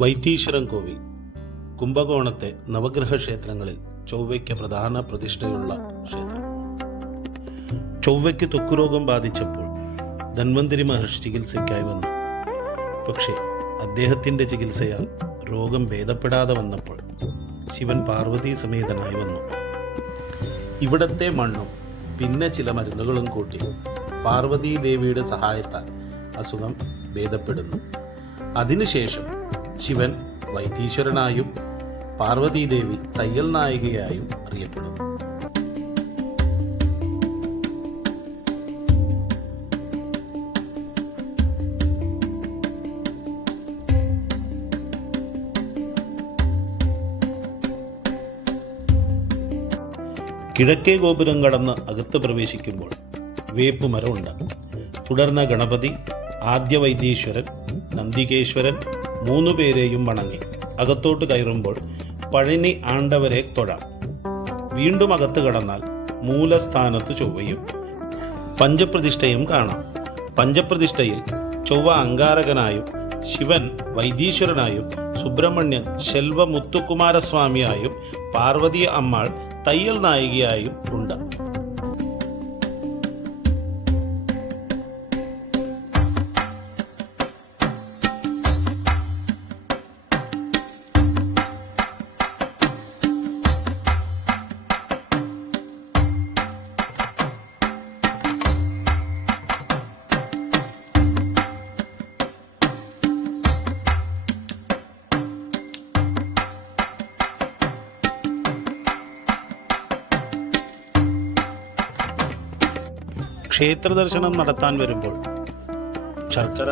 വൈത്തീശ്വരൻ കോവിൽ കുംഭകോണത്തെ നവഗ്രഹ ക്ഷേത്രങ്ങളിൽ ചൊവ്വയ്ക്ക് പ്രധാന പ്രതിഷ്ഠയുള്ള ക്ഷേത്രം. ചൊവ്വയ്ക്ക് ത്വക്കുരോഗം ബാധിച്ചപ്പോൾ ധന്വന്തരി മഹർഷി ചികിത്സയ്ക്കായി വന്നു. പക്ഷേ അദ്ദേഹത്തിൻ്റെ ചികിത്സയാൽ രോഗം ഭേദപ്പെടാതെ വന്നപ്പോൾ ശിവൻ പാർവതീ സമേതനായി വന്നു. ഇവിടത്തെ മണ്ണും പിന്നെ ചില മരുന്നുകളും കൂട്ടി പാർവതീദേവിയുടെ സഹായത്താൽ അസുഖം ഭേദപ്പെടുന്നു. അതിനുശേഷം ശിവൻ വൈത്തീശ്വരനായും പാർവതീദേവി തയ്യൽ നായികയായും അറിയപ്പെടുന്നു. കിഴക്കേ ഗോപുരം കടന്ന് അകത്ത് പ്രവേശിക്കുമ്പോൾ വേപ്പുമരമുണ്ട്. തുടർന്ന് ഗണപതി, ആദ്യ വൈദ്യേശ്വരൻ, നന്ദികേശ്വരൻ 3 പേരെയും വണങ്ങി അകത്തോട്ട് കയറുമ്പോൾ പഴനി ആണ്ടവരെ തൊഴാം. വീണ്ടും അകത്ത് കടന്നാൽ മൂലസ്ഥാനത്ത് ചൊവ്വയും പഞ്ചപ്രതിഷ്ഠയും കാണാം. പഞ്ചപ്രതിഷ്ഠയിൽ ചൊവ്വ അങ്കാരകനായും ശിവൻ വൈദ്യീശ്വരനായും സുബ്രഹ്മണ്യൻ ശെൽവ മുത്തുകുമാരസ്വാമിയായും പാർവതി അമ്മാൾ തയ്യൽ നായികയായും ഉണ്ട്. ക്ഷേത്ര ദർശനം നടത്താൻ വരുമ്പോൾ ശർക്കര,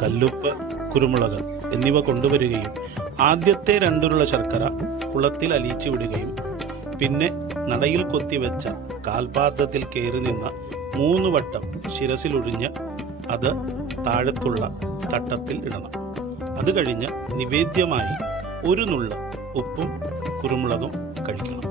കല്ലുപ്പ്, കുരുമുളക് എന്നിവ കൊണ്ടുവരികയും ആദ്യത്തെ 2 ഉരുള ശർക്കര കുളത്തിൽ അലിയിച്ചു വിടുകയും പിന്നെ നടയിൽ കൊത്തിവെച്ച കാൽപാദത്തിൽ കയറി നിന്ന 3 വട്ടം ശിരസിലൊഴിഞ്ഞ് അത് താഴത്തുള്ള തട്ടത്തിൽ ഇടണം. അത് കഴിഞ്ഞ് നിവേദ്യമായി 1 നുള്ള് ഉപ്പും കുരുമുളകും കഴിക്കണം.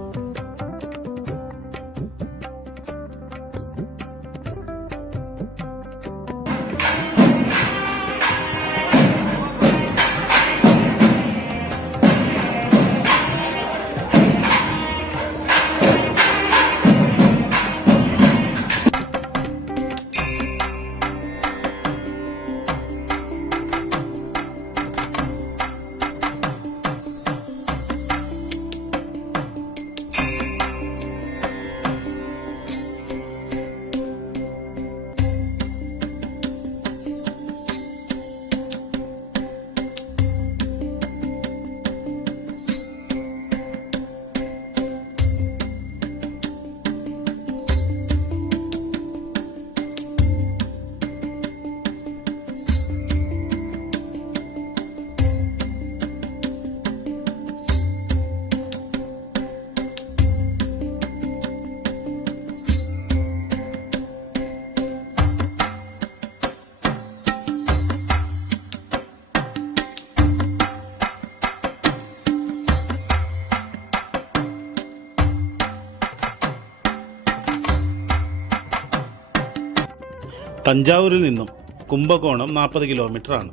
തഞ്ചാവൂരിൽ നിന്നും കുംഭകോണം 40 കിലോമീറ്ററാണ്.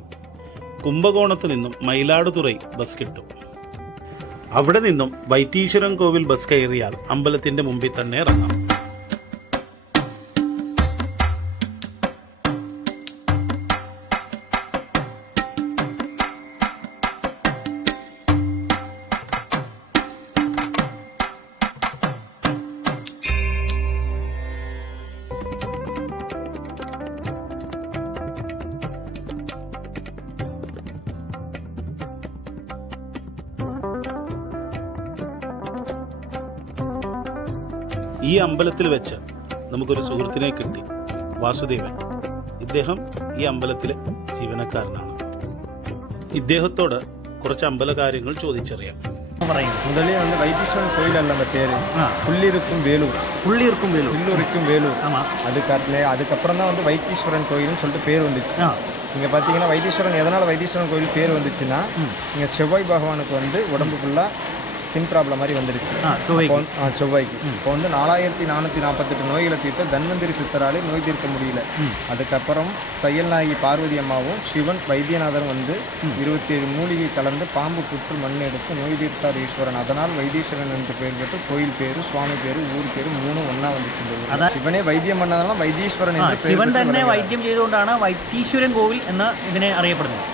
കുംഭകോണത്ത് നിന്നും മയിലാടുതുറൈ ബസ് കിട്ടും. അവിടെ നിന്നും വൈത്തീശ്വരൻ കോവിൽ ബസ് കയറിയാൽ അമ്പലത്തിൻ്റെ മുമ്പിൽ തന്നെ ഇറങ്ങാം. ഈ അമ്പലത്തിൽ വെച്ച് നമുക്കൊരു സുഹൃത്തിനെ കിട്ടി, വാസുദേവൻ. ഇദ്ദേഹം ഈ അമ്പലത്തിലെ ജീവനക്കാരനാണ്. ഇദ്ദേഹത്തോട് കുറച്ച് അമ്പല കാര്യങ്ങൾ ചോദിച്ചറിയാം. முதலே வந்து வைத்தீஸ்வரன் கோயில் அல்ல அந்த பேர் புள்ளிருக்கும் வேலூர் புள்ளிருக்கும் வேலூர் அதுக்கப்புறம் தான் வந்து வைத்தீஸ்வரன் கோயில்னு சொல்லிட்டு பேர் வந்துச்சு. இங்கே பார்த்தீங்கன்னா வைத்தீஸ்வரன் எதனால் வைத்தீஸ்வரன் கோயில் பேர் வந்துச்சுன்னா இங்கே செவ்வாய் பகவானுக்கு வந்து உடம்பு ஃபுல்லாக ஸ்கின் ப்ராப்ளம் மாதிரி வந்துருச்சு செவ்வாய்க்கு. இப்போ வந்து 4448 நோய்களை தீர்த்த தன்வந்திரி சித்தராலே நோய் தீர்க்க முடியல. அதுக்கப்புறம் தையல் நாயகி பார்வதி அம்மாவும் சிவன் வைத்தியநாதரும் வந்து 27 மூலிகை கலந்து பாம்பு புற்று மண் எடுத்து நோய் தீர்த்தார் ஈஸ்வரன். அதனால் வைத்தீஸ்வரன் என்று பெயர் பெற்று கோயில் பேரு, சுவாமி பேரு, ஊர் பேரு 3 ஒன்றா வந்துச்சு. சிவனே வைத்தியம் பண்ணதெல்லாம் வைத்தீஸ்வரன் என்று ശിവൻ തന്നെ വൈദ്യം ചെയ്തുകൊണ്ടാണ് വൈത്തീശ്വരൻ കോവിൽ എന്ന് ഇതിനെ അറിയപ്പെടുന്നത്.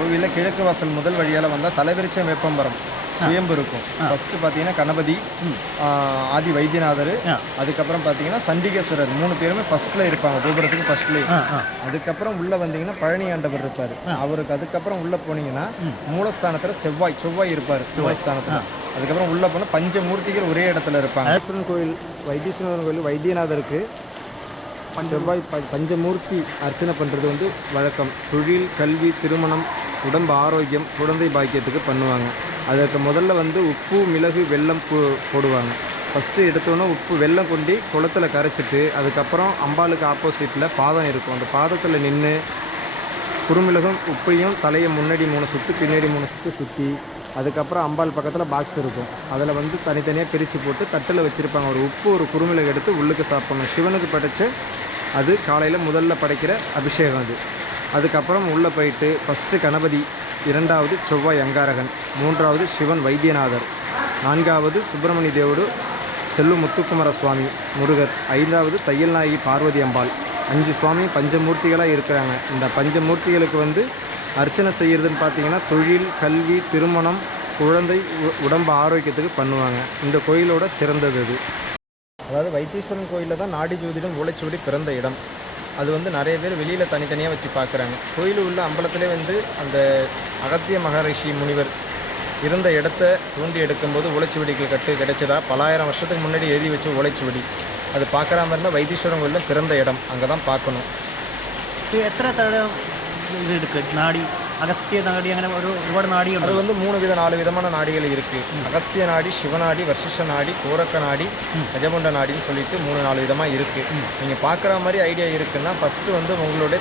கோவிலில் கிழக்கு வாசல் முதல் வழியால் வந்தால் தலைவிரிச்சம் வேப்பம்பரம் சுயம்பு இருக்கும். ஃபஸ்ட்டு பார்த்தீங்கன்னா கணபதி, ஆதி வைத்தியநாதர், அதுக்கப்புறம் பார்த்தீங்கன்னா சண்டிகேஸ்வரர் 3 பேருமே ஃபஸ்ட்டில் இருப்பாங்க கோபுரத்துக்கு ஃபஸ்ட்லேயே. அதுக்கப்புறம் உள்ளே வந்தீங்கன்னா பழனி ஆண்டவர் இருப்பார் அவருக்கு. அதுக்கப்புறம் உள்ளே போனீங்கன்னா மூலஸ்தானத்தில் செவ்வாய் இருப்பார் மூலஸ்தானத்தில். அதுக்கப்புறம் உள்ளே போனால் பஞ்சமூர்த்திகள் ஒரே இடத்துல இருப்பாங்க. வைத்தீஸ்வரன் கோயில் வைத்தியநாதருக்கு செவ்வாய் பஞ்சமூர்த்தி அர்ச்சனை பண்ணுறது வந்து வழக்கம். தொழில், கல்வி, திருமணம், உடம்பு ஆரோக்கியம், குழந்தை பாக்கியத்துக்கு பண்ணுவாங்க. அதுக்கு முதல்ல வந்து உப்பு, மிளகு, வெல்லம் போடுவாங்க. ஃபஸ்ட்டு எடுத்தோன்னே உப்பு வெல்லம் கொண்டு குளத்தில் கரைச்சிட்டு அதுக்கப்புறம் அம்பாளுக்கு ஆப்போசிட்டில் பாதம் இருக்கும். அந்த பாதத்தில் நின்று குறுமிளகும் உப்பையும் தலையை முன்னாடி 3 சுற்று பின்னாடி 3 சுற்று சுற்றி அதுக்கப்புறம் அம்பாள் பக்கத்தில் பாக்ஸ் இருக்கும். அதில் வந்து தனித்தனியாக பிரித்து போட்டு தட்டில் வச்சுருப்பாங்க. ஒரு உப்பு ஒரு குறுமிளகு எடுத்து உள்ளுக்கு சாப்பிடணும். சிவனுக்கு படைச்ச அது காலையில் முதல்ல படைக்கிற அபிஷேகம் அது. அதுக்கப்புறம் உள்ளே போயிட்டு ஃபஸ்ட்டு கணபதி, 2வது செவ்வாய் அங்காரகன், 3வது சிவன் வைத்தியநாதர், 4வது சுப்பிரமணிய தேவடு செல்லு முத்துக்குமார சுவாமி முருகர், 5வது தையல் நாயகி பார்வதி அம்பாள். 5 சுவாமி பஞ்சமூர்த்திகளாக இருக்கிறாங்க. இந்த பஞ்சமூர்த்திகளுக்கு வந்து அர்ச்சனை செய்கிறதுன்னு பார்த்தீங்கன்னா தொழில், கல்வி, திருமணம், குழந்தை, உடம்பு ஆரோக்கியத்துக்கு பண்ணுவாங்க. இந்த கோயிலோட சிறந்தது அது. அதாவது வைத்தீஸ்வரன் கோயிலில் தான் நாடி ஜோதிடம் ஓலைச்சுவடி பிறந்த இடம். அது வந்து நிறைய பேர் வெளியில் தனித்தனியாக வச்சு பார்க்குறாங்க. கோயில் உள்ள அம்பலத்திலே வந்து அந்த அகத்திய மகரிஷி முனிவர் இருந்த இடத்த தோண்டி எடுக்கும்போது ஓலைச்சுவடிகள் கிடைச்சதா பலாயிரம் வருஷத்துக்கு முன்னாடி எழுதி வச்ச ஓலைச்சுவடி. அது பார்க்குற மாதிரி இருந்தால் வைத்தீஸ்வரன் கோயிலில் பிறந்த இடம், அங்கே தான் பார்க்கணும். എത്ര ഇത് എടുക്കുക നാടി, അഗസ്ത്യ നാടി, അങ്ങനെ ഒരുപാട് നാടിയുണ്ട്. அது வந்து 4 விதமான நாடிகள் இருக்குது. அகஸ்திய நாடி, சிவநாடி, வர்ஷிஷ நாடி, கோரக்க நாடி, கஜமுண்ட நாடின்னு சொல்லிட்டு 3-4 விதமாக இருக்குது. நீங்கள் பார்க்குற மாதிரி ஐடியா இருக்குன்னா ஃபஸ்ட்டு வந்து உங்களுடைய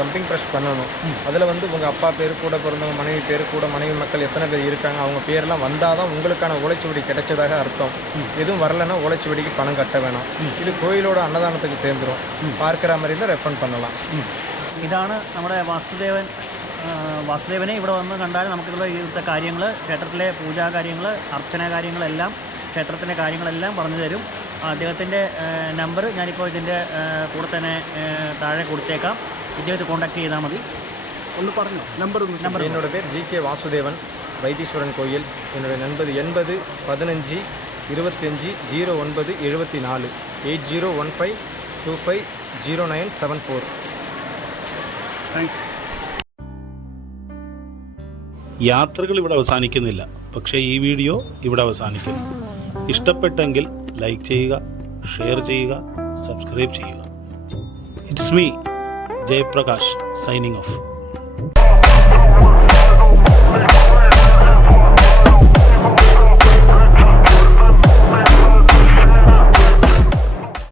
தம்பிங் ப்ரெஷ் பண்ணணும். அதில் வந்து உங்கள் அப்பா பேர், கூட பிறந்தவங்க மனைவி பேர், கூட மனைவி மக்கள் எத்தனை பேர் இருக்காங்க, அவங்க பேரெல்லாம் வந்தால் தான் உங்களுக்கான ஓலைச்சுவடி கிடைச்சதாக அர்த்தம். எதுவும் வரலைன்னா ஓலைச்சுவடிக்கு பணம் கட்ட வேணாம். இது கோயிலோட அன்னதானத்துக்கு சேர்ந்துடும். பார்க்குற மாதிரி தான் ரெஃபர் பண்ணலாம். ഇതാണ് നമ്മുടെ വാസുദേവനെ ഇവിടെ വന്ന് കണ്ടാൽ നമുക്കിവിടെ ഇവിടുത്തെ കാര്യങ്ങൾ, ക്ഷേത്രത്തിലെ പൂജാ കാര്യങ്ങൾ, അർച്ചന കാര്യങ്ങളെല്ലാം, ക്ഷേത്രത്തിൻ്റെ കാര്യങ്ങളെല്ലാം പറഞ്ഞു തരും. അദ്ദേഹത്തിൻ്റെ നമ്പർ ഞാനിപ്പോൾ ഇതിൻ്റെ കൂടെ തന്നെ താഴെ കൊടുത്തേക്കാം. ഇദ്ദേഹത്തെ കോൺടാക്ട് ചെയ്താൽ മതി. ഒന്ന് പറഞ്ഞു നമ്പർ. என்னோட பேர் ஜி.கே. வாசுதேவன், வைத்தீஸ்வரன் கோயில். என்னுடைய நண்பர் 80 15 25 09 74 8015 25 0974. യാത്രകൾ ഇവിടെ അവസാനിക്കുന്നില്ല, പക്ഷേ ഈ വീഡിയോ ഇവിടെ അവസാനിക്കുന്നു. ഇഷ്ടപ്പെട്ടെങ്കിൽ ലൈക്ക് ചെയ്യുക, ഷെയർ ചെയ്യുക, സബ്സ്ക്രൈബ് ചെയ്യുക. It's me Jayaprakash signing off.